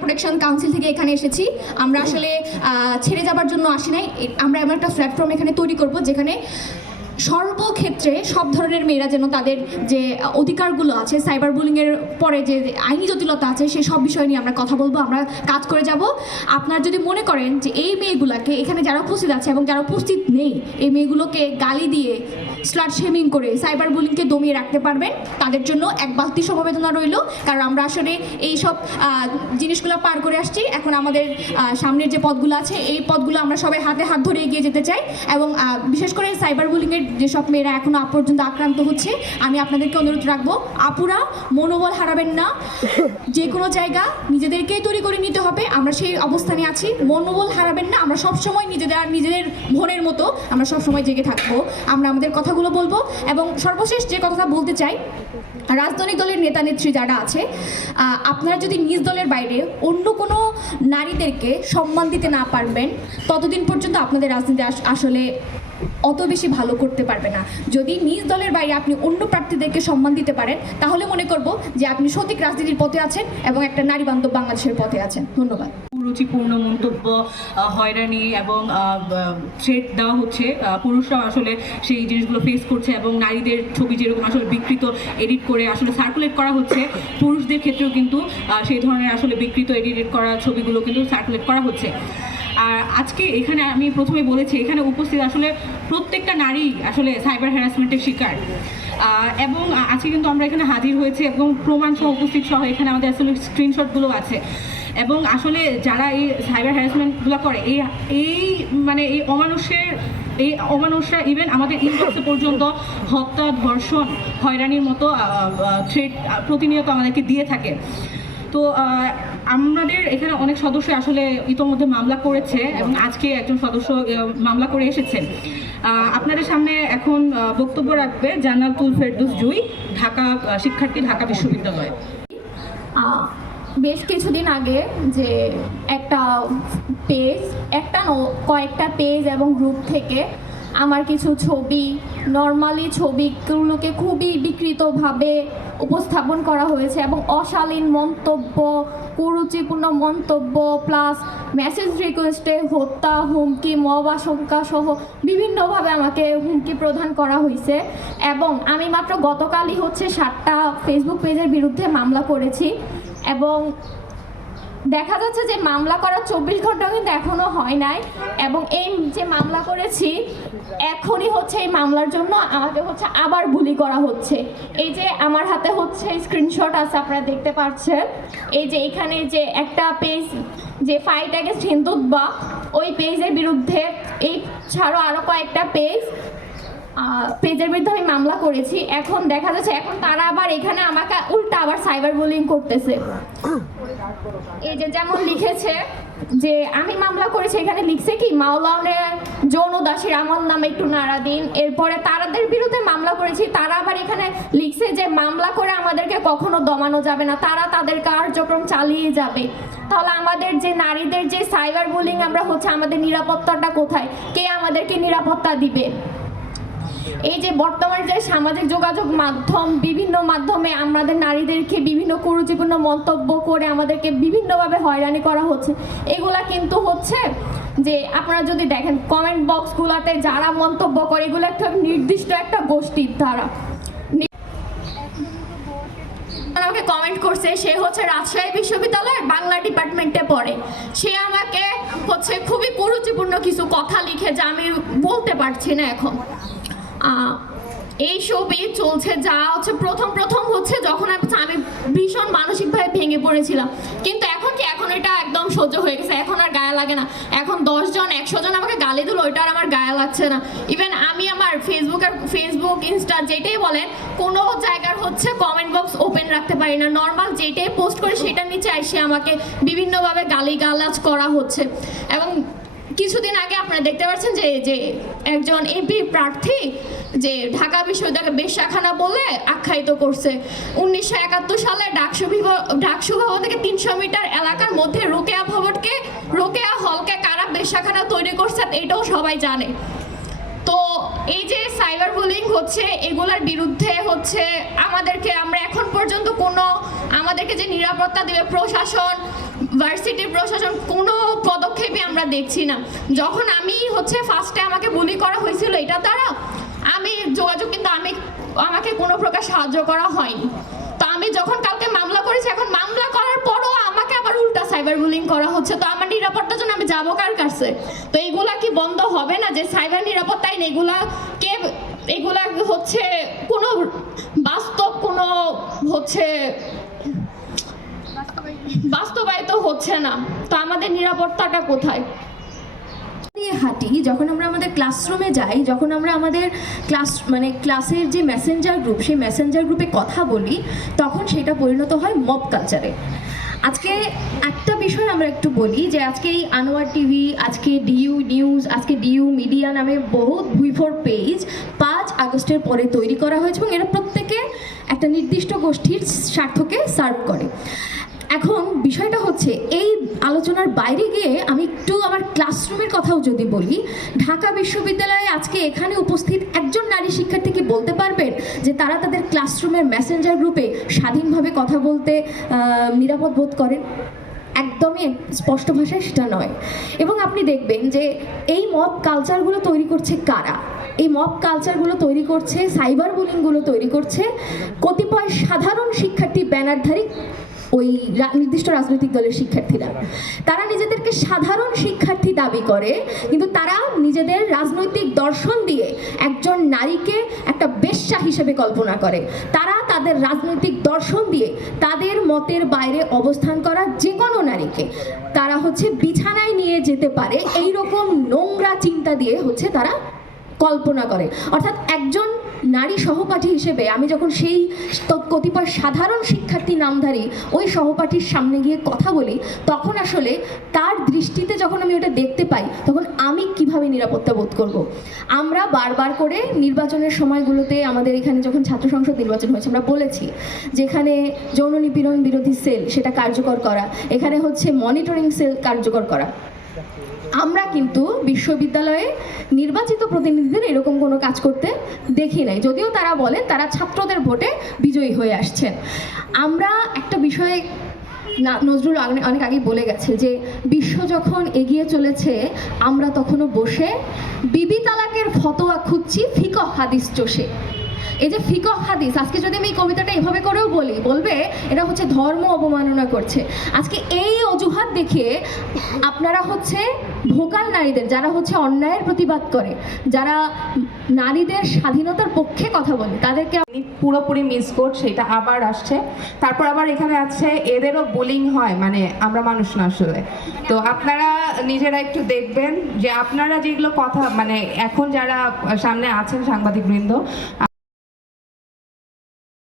Protection council থেকে এখানে এসেছি। আমরা আসলে ছেড়ে যাবার জন্য আসি নাই। আমরা এমন একটা প্ল্যাটফর্ম এখানে তৈরি করব যেখানে সর্বক্ষেত্রে সব ধরনের মেয়েরা যেন তাদের যে অধিকারগুলো আছে, সাইবার বুলিংয়ের পরে যে আইনি জটিলতা আছে, সেই সব বিষয় নিয়ে আমরা কথা বলবো, আমরা কাজ করে যাব। আপনারা যদি মনে করেন যে এই মেয়েগুলোকে এখানে যারা উপস্থিত আছে এবং যারা উপস্থিত নেই, এই মেয়েগুলোকে গালি দিয়ে স্লাট শেমিং করে সাইবার বুলিংকে দমিয়ে রাখতে পারবেন, তাদের জন্য এক বালতি সমবেদনা রইল। কারণ আমরা আসলে এই সব জিনিসগুলো পার করে আসছি। এখন আমাদের সামনের যে পথগুলো আছে, এই পথগুলো আমরা সবাই হাতে হাত ধরে এগিয়ে যেতে চাই। এবং বিশেষ করে সাইবার বুলিংয়ের যেসব মেয়েরা এখনো পর্যন্ত আক্রান্ত হচ্ছে, আমি আপনাদেরকে অনুরোধ রাখবো, আপুরা মনোবল হারাবেন না। যে কোনো জায়গা নিজেদেরকেই তৈরি করে নিতে হবে। আমরা সেই অবস্থানে আছি, মনোবল হারাবেন না। আমরা সবসময় নিজেদের বোনের মতো আমরা সবসময় জেগে থাকবো, আমরা আমাদের কথাগুলো বলবো। এবং সর্বশেষ যে কথাটা বলতে চাই, রাজনৈতিক দলের নেতা নেত্রী যারা আছে, আপনারা যদি নিজ দলের বাইরে অন্য কোনো নারীদেরকে সম্মান দিতে না পারবেন, ততদিন পর্যন্ত আপনাদের রাজনীতি আসলে অত বেশি ভালো করতে পারবে না। যদি নিজ দলের বাইরে আপনি অন্য প্রার্থীদেরকে সম্মান দিতে পারেন, তাহলে মনে করব যে আপনি সঠিক রাজনীতির পথে আছেন এবং একটা নারী বান্ধব বাংলাদেশের পথে আছেন। ধন্যবাদ। কুরুচিপূর্ণ মন্তব্য, হয়রানি এবং থ্রেট দেওয়া হচ্ছে। পুরুষরাও আসলে সেই জিনিসগুলো ফেস করছে এবং নারীদের ছবি যেরকম আসলে বিকৃত এডিট করে আসলে সার্কুলেট করা হচ্ছে, পুরুষদের ক্ষেত্রেও কিন্তু সেই ধরনের আসলে বিকৃত এডিট করা ছবিগুলো কিন্তু সার্কুলেট করা হচ্ছে। আর আজকে এখানে আমি প্রথমে বলেছি, এখানে উপস্থিত আসলে প্রত্যেকটা নারী আসলে সাইবার হ্যারাসমেন্টের শিকার। এবং আজকে কিন্তু আমরা এখানে হাজির হয়েছে এবং প্রমাণ সহ উপস্থিত সহ এখানে আমাদের আসলে স্ক্রিনশটগুলো আছে। এবং আসলে যারা এই সাইবার হ্যারাসমেন্টগুলো করে, এই অমানুষরা ইভেন আমাদের ইনবক্সে পর্যন্ত হত্যা, ধর্ষণ, হয়রানির মতো থ্রেট প্রতিনিয়ত আমাদেরকে দিয়ে থাকে। তো আমাদের এখানে অনেক সদস্য আসলে ইতোমধ্যে মামলা করেছে এবং আজকে একজন সদস্য মামলা করে এসেছেন। আপনাদের সামনে এখন বক্তব্য রাখবে জান্নাতুল ফেরদৌস জুই, ঢাকা শিক্ষার্থী, ঢাকা বিশ্ববিদ্যালয়। বেশ কিছুদিন আগে যে কয়েকটা পেজ এবং গ্রুপ থেকে আমার কিছু ছবি, নর্মালি ছবিগুলোকে খুবই বিকৃতভাবে উপস্থাপন করা হয়েছে এবং অশালীন মন্তব্য, কুরুচিপূর্ণ মন্তব্য প্লাস মেসেজ রিকোয়েস্টে হত্যা, হুমকি, মব আশঙ্কা সহ বিভিন্নভাবে আমাকে হুমকি প্রদান করা হয়েছে। এবং আমি মাত্র গতকালই 7টা ফেসবুক পেজের বিরুদ্ধে মামলা করেছি এবং দেখা যাচ্ছে যে মামলা করার 24 ঘন্টা কিন্তু এখনও হয় নাই। এবং এই যে মামলা করেছি, এখনই এই মামলার জন্য আমাকে আবার বুলি করা হচ্ছে। এই যে আমার হাতে স্ক্রিনশট আছে, আপনারা দেখতে পাচ্ছেন। এই যে এখানে যে একটা পেজ, যে ফাইট অ্যাগেন্স্ট হিন্দুত্ব, ওই পেজের বিরুদ্ধে এই ছাড়াও আরও কয়েকটা পেজের বিরুদ্ধে আমি মামলা করেছি। এখন দেখা যাচ্ছে এখন তারা আবার এখানে আমাকে উল্টা আবার সাইবার বুলিং করতেছে। এই যে যেমন লিখেছে যে আমি মামলা করেছি, এখানে লিখছে কি মাওলানা যৌন দাসীর আমল নামে একটু নাড়া দিন। এরপরে তারাদের বিরুদ্ধে মামলা করেছি, তারা আবার এখানে লিখছে যে মামলা করে আমাদেরকে কখনো দমানো যাবে না, তারা তাদের কার্যক্রম চালিয়ে যাবে। তাহলে আমাদের যে নারীদের যে সাইবার বুলিং আমরা আমাদের নিরাপত্তাটা কোথায়? কে আমাদেরকে নিরাপত্তা দিবে? এই যে বর্তমানে যে সামাজিক যোগাযোগ মাধ্যম, বিভিন্ন মাধ্যমে আমাদের নারীদেরকে বিভিন্ন কুরুচিপূর্ণ মন্তব্য করে আমাদেরকে বিভিন্নভাবে হয়রানি করা হচ্ছে, এগুলা কিন্তু যে আপনারা যদি দেখেন কমেন্ট বক্সগুলোতে যারা মন্তব্য করে, এগুলো একটা নির্দিষ্ট একটা গোষ্ঠীর দ্বারা। আমাকে কমেন্ট করছে, সে রাজশাহী বিশ্ববিদ্যালয়ের বাংলা ডিপার্টমেন্টে পড়ে। সে আমাকে খুবই কুরুচিপূর্ণ কিছু কথা লিখে, যা আমি বলতে পারছি না এখন। এই ছবি চলছে যা প্রথম যখন আমি ভীষণ মানসিকভাবে ভেঙে পড়েছিলাম, কিন্তু এখন এটা একদম সহ্য হয়ে গেছে, এখন আর গায়ে লাগে না। এখন 10 জন 100 জন আমাকে গালি দিল, ওইটা আর আমার গায়ে লাগছে না। ইভেন আমি আমার ফেসবুক ইনস্টা যেটাই বলেন, কোনো জায়গার কমেন্ট বক্স ওপেন রাখতে পারি না। নর্মাল যেটাই পোস্ট করে সেটার নিচে এসে আমাকে বিভিন্নভাবে গালিগালাজ করা হচ্ছে। এবং কিছুদিন আগে আপনারা দেখতে পাচ্ছেন যে একজন এমপি প্রার্থী যে ঢাকা বিশ্ববিদ্যালয় বেশ্যাখানা বলে আখ্যায়িত করছে। 1971 সালে ডাকসু ভবন থেকে 300 মিটার এলাকার মধ্যে রোকেয়া হলকে কারা বেশ্যাখানা তৈরি করছে, এটাও সবাই জানে। তো এই যে সাইবার বুলিং হচ্ছে এগুলোর বিরুদ্ধে হচ্ছে আমরা এখন পর্যন্ত আমাদেরকে যে নিরাপত্তা দেবে প্রশাসন, ভার্সিটির প্রশাসন, কোনো পদক্ষেপই আমরা দেখছি না। যখন আমি হচ্ছে ফার্স্টে আমাকে বুলি করা হয়েছিল এটা দ্বারা আমি যোগাযোগ, কিন্তু আমাকে কোনো প্রকার সাহায্য করা হয়নি। তো আমি যখন কালকে মামলা করেছি, এখন মামলা করার পরও আমাকে আবার উল্টা সাইবার বুলিং করা হচ্ছে। তো আমার নিরাপত্তার জন্য আমি যাবো কার কাছে? তো এগুলা কি বন্ধ হবে না? যে সাইবার নিরাপত্তা আইন এগুলা হচ্ছে কোনো বাস্তব কোনো হচ্ছে বাস্তবায়িত হচ্ছে না। তো আমাদের নিরাপত্তাটা কোথায়? দিয়ে হাঁটি, যখন আমরা আমাদের ক্লাসরুমে যাই, যখন আমরা আমাদের ক্লাসের যে মেসেঞ্জার গ্রুপ, সেই মেসেঞ্জার গ্রুপে কথা বলি, তখন সেটা পরিণত হয় মব কালচারে। আজকে একটা বিষয় আমরা একটু বলি যে আজকে এই আনোয়ার টিভি, আজকে ডিইউ নিউজ, আজকে ডিইউ মিডিয়া নামে বহুত V4 পেজ 5 আগস্টের পরে তৈরি করা হয়েছে এবং এরা প্রত্যেকে একটা নির্দিষ্ট গোষ্ঠীর স্বার্থকে সার্ভ করে। এখন বিষয়টা হচ্ছে এই আলোচনার বাইরে গিয়ে আমি একটু আমার ক্লাসরুমের কথাও যদি বলি, ঢাকা বিশ্ববিদ্যালয়ে আজকে এখানে উপস্থিত একজন নারী শিক্ষার্থী কি বলতে পারবেন যে তারা তাদের ক্লাসরুমের মেসেঞ্জার গ্রুপে স্বাধীনভাবে কথা বলতে নিরাপদ বোধ করেন? একদমই স্পষ্ট ভাষায় সেটা নয়। এবং আপনি দেখবেন যে এই মব কালচারগুলো তৈরি করছে কারা? এই মব কালচারগুলো তৈরি করছে, সাইবার বুলিংগুলো তৈরি করছে কতিপয় সাধারণ শিক্ষার্থী, ব্যানারধারী ওই নির্দিষ্ট রাজনৈতিক দলের শিক্ষার্থীরা। তারা নিজেদেরকে সাধারণ শিক্ষার্থী দাবি করে, কিন্তু তারা নিজেদের রাজনৈতিক দর্শন দিয়ে একজন নারীকে একটা বেশ্যা হিসেবে কল্পনা করে। তারা তাদের রাজনৈতিক দর্শন দিয়ে তাদের মতের বাইরে অবস্থান করা যে কোনো নারীকে তারা হচ্ছে বিছানায় নিয়ে যেতে পারে, এই রকম নোংরা চিন্তা দিয়ে হচ্ছে তারা কল্পনা করে। অর্থাৎ একজন নারী সহপাঠী হিসেবে আমি যখন সেই কতিপয় সাধারণ শিক্ষার্থী নামধারী ওই সহপাঠীর সামনে গিয়ে কথা বলি, তখন আসলে তার দৃষ্টিতে যখন আমি ওটা দেখতে পাই, তখন আমি কিভাবে নিরাপত্তা বোধ করব? আমরা বারবার করে নির্বাচনের সময়গুলোতে, আমাদের এখানে যখন ছাত্র সংসদ নির্বাচন হয়েছে, আমরা বলেছি যেখানে যৌন নিপীড়ন বিরোধী সেল সেটা কার্যকর করা, এখানে হচ্ছে মনিটরিং সেল কার্যকর করা। আমরা কিন্তু বিশ্ববিদ্যালয়ে নির্বাচিত প্রতিনিধিদের এরকম কোনো কাজ করতে দেখি নাই, যদিও তারা বলেন তারা ছাত্রদের ভোটে বিজয়ী হয়ে আসছেন। আমরা একটা বিষয়ে নজরুল অনেক আগেই বলে গেছে যে বিশ্ব যখন এগিয়ে চলেছে, আমরা তখনও বসে বিবি তালাকের ফতোয়া খুঁজছি ফিকহ হাদিস চষে। এই যে ফিকহ হাদিস, আজকে যদি আমি এই কবিতাটা এভাবে করেও বলবে এটা হচ্ছে ধর্ম অবমাননা করছে। আজকে এই অজুহাত দেখিয়ে আপনারা হচ্ছে ভোকাল নারীদের, যারা হচ্ছে অন্যায়ের প্রতিবাদ করে, যারা নারীদের স্বাধীনতার পক্ষে কথা বলে, তাদেরকে পুরোপুরি মিস কোড সেটা আবার আসছে। তারপর আবার এখানে আছে এদেরও বুলিং হয়, মানে আমরা মানুষ না আসলে। তো আপনারা নিজেরা একটু দেখবেন যে আপনারা যেগুলো কথা, মানে এখন যারা সামনে আছেন সাংবাদিকবৃন্দ,